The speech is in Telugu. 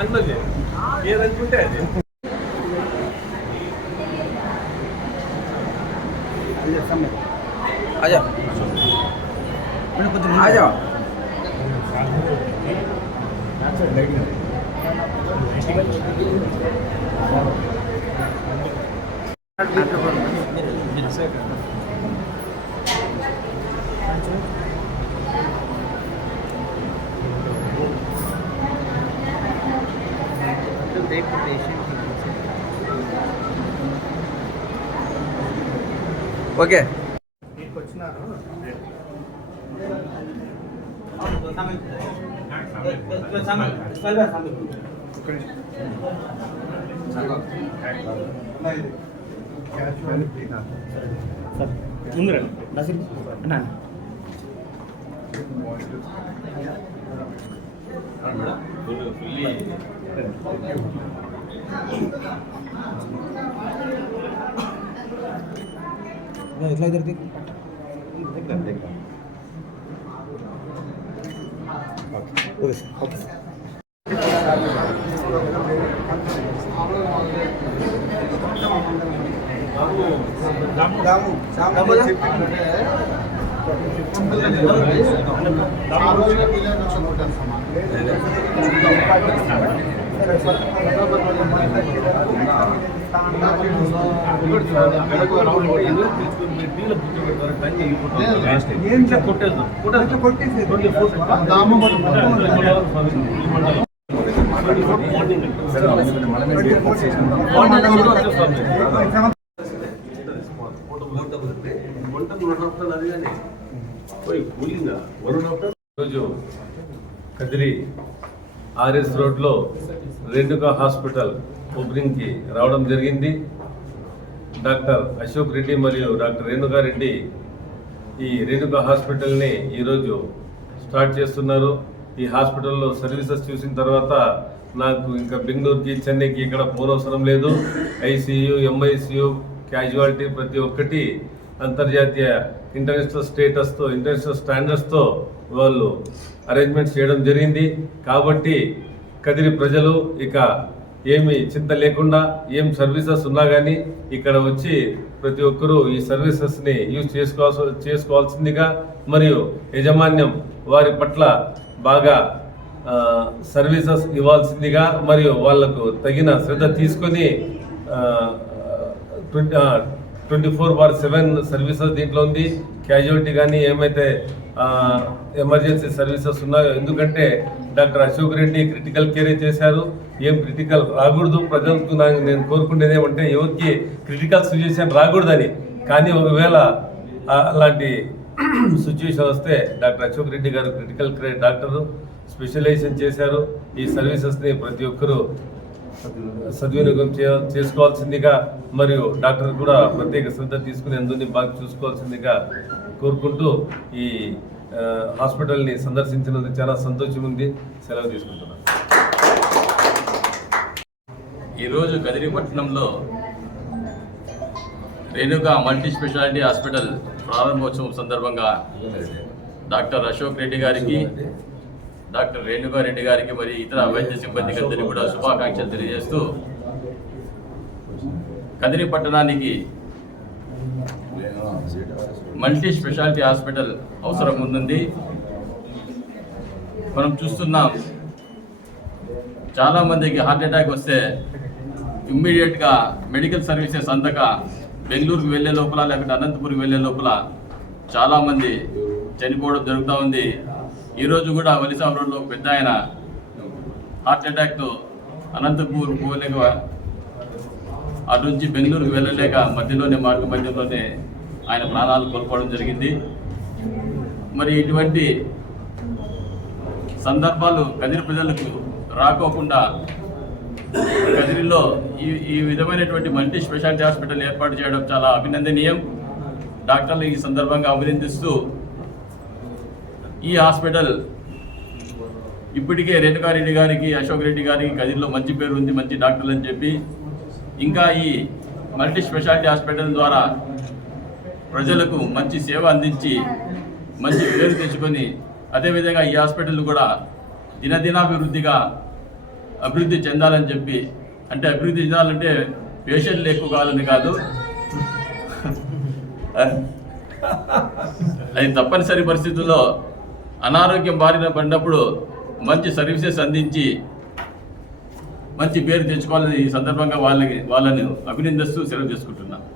అన్నది ఏదనుకుంటే అది आजा आजा ओके ముందు నసీర్ అన్నా ఎట్లా జరిగింది ఓకే సార్ ఓకే సార్ ఈరోజు కదిరి ఆర్ఎస్ రోడ్లో రేణుకా హాస్పిటల్ ఓపెనింగ్కి రావడం జరిగింది. డాక్టర్ అశోక్ రెడ్డి మరియు డాక్టర్ రేణుకా రెడ్డి ఈ రేణుకా హాస్పిటల్ని ఈరోజు స్టార్ట్ చేస్తున్నారు. ఈ హాస్పిటల్లో సర్వీసెస్ చూసిన తర్వాత నాకు ఇంకా బెంగళూరుకి చెన్నైకి ఇక్కడ పోనవసరం లేదు. ఐసీయూ, ఎంఐసీయూ, క్యాజువాలిటీ ప్రతి ఒక్కటి అంతర్జాతీయ ఇంటర్నేషనల్ స్టేటస్తో, ఇంటర్నేషనల్ స్టాండర్డ్స్తో వాళ్ళు అరేంజ్మెంట్స్ చేయడం జరిగింది. కాబట్టి కదిరి ప్రజలు ఇక ఏమి చింత లేకుండా ఏం సర్వీసెస్ ఉన్నా కానీ ఇక్కడ వచ్చి ప్రతి ఒక్కరూ ఈ సర్వీసెస్ని యూజ్ చేసుకోవాల్సిందిగా మరియు యాజమాన్యం వారి పట్ల బాగా సర్వీసెస్ ఇవ్వాల్సిందిగా మరియు వాళ్లకు తగిన శ్రద్ధ తీసుకొని 24/7 సర్వీసెస్ దీంట్లో ఉంది. క్యాజువాలిటీ కానీ ఏమైతే ఎమర్జెన్సీ సర్వీసెస్ ఉన్నాయో, ఎందుకంటే డాక్టర్ అశోక్ రెడ్డి క్రిటికల్ కేరే చేశారు. ఏం క్రిటికల్ రాకూడదు, ప్రజలకు నేను కోరుకునేది ఏమంటే ఎవరికి క్రిటికల్ సిచ్యువేషన్ రాకూడదని. కానీ ఒకవేళ అలాంటి సిచ్యువేషన్ వస్తే డాక్టర్ అశోక్ రెడ్డి గారు క్రిటికల్ కేర్ డాక్టరు, స్పెషలైజేషన్ చేశారు. ఈ సర్వీసెస్ని ప్రతి ఒక్కరూ సద్వినియోగం చేసుకోవాల్సిందిగా మరియు డాక్టర్ కూడా ప్రత్యేక శ్రద్ధ తీసుకుని అందరినీ బాగా చూసుకోవాల్సిందిగా కోరుకుంటూ ఈ హాస్పిటల్ని సందర్శించినందుకు చాలా సంతోషం ఉంది. సెలవు తీసుకుంటున్నాను. ఈరోజు కదిరి పట్టణంలో రేణుకా మల్టీ స్పెషాలిటీ హాస్పిటల్ ప్రారంభోత్సవం సందర్భంగా డాక్టర్ అశోక్ రెడ్డి గారికి, డాక్టర్ రేణుకా రెడ్డి గారికి మరి ఇతర వైద్య సిబ్బందికి అందరికీ కూడా శుభాకాంక్షలు తెలియజేస్తూ, కదిరి పట్టణానికి మల్టీ స్పెషాలిటీ హాస్పిటల్ అవసరం ఉంది. మనం చూస్తున్నాం, చాలామందికి హార్ట్ అటాక్ వస్తే ఇమ్మీడియట్గా మెడికల్ సర్వీసెస్ అందక బెంగళూరుకి వెళ్ళే లోపల లేకపోతే అనంతపురికి వెళ్ళే లోపల చాలామంది చనిపోవడం జరుగుతూ ఉంది. ఈరోజు కూడా వలిసాం రోడ్లో ఒక పెద్ద ఆయన హార్ట్ అటాక్తో అనంతపూర్ పోలేక అటు నుంచి బెంగళూరుకు వెళ్ళలేక మార్గ మధ్యలోనే ఆయన ప్రాణాలు కోల్పోవడం జరిగింది. మరి ఇటువంటి సందర్భాలు కదిరి ప్రజలకు రాకోకుండా కదిరిలో ఈ విధమైనటువంటి మల్టీ స్పెషాలిటీ హాస్పిటల్ ఏర్పాటు చేయడం చాలా అభినందనీయం. డాక్టర్లు ఈ సందర్భంగా అభినందిస్తూ, ఈ హాస్పిటల్ ఇప్పటికే రేణుకారెడ్డి గారికి, అశోక్ రెడ్డి గారికి కదిరిలో మంచి పేరు ఉంది, మంచి డాక్టర్లు అని చెప్పి ఇంకా ఈ మల్టీ స్పెషాలిటీ హాస్పిటల్ ద్వారా ప్రజలకు మంచి సేవ అందించి మంచి పేరు తెచ్చుకొని అదేవిధంగా ఈ హాస్పిటల్ కూడా అభివృద్ధి చెందాలని చెప్పి, అంటే అభివృద్ధి చెందాలంటే పేషెంట్లు ఎక్కువ కావాలని కాదు, అది తప్పనిసరి పరిస్థితుల్లో అనారోగ్యం బారిన పడినప్పుడు మంచి సర్వీసెస్ అందించి మంచి పేరు తెచ్చుకోవాలని ఈ సందర్భంగా వాళ్ళని అభినందిస్తూ సెలవు చేసుకుంటున్నాను.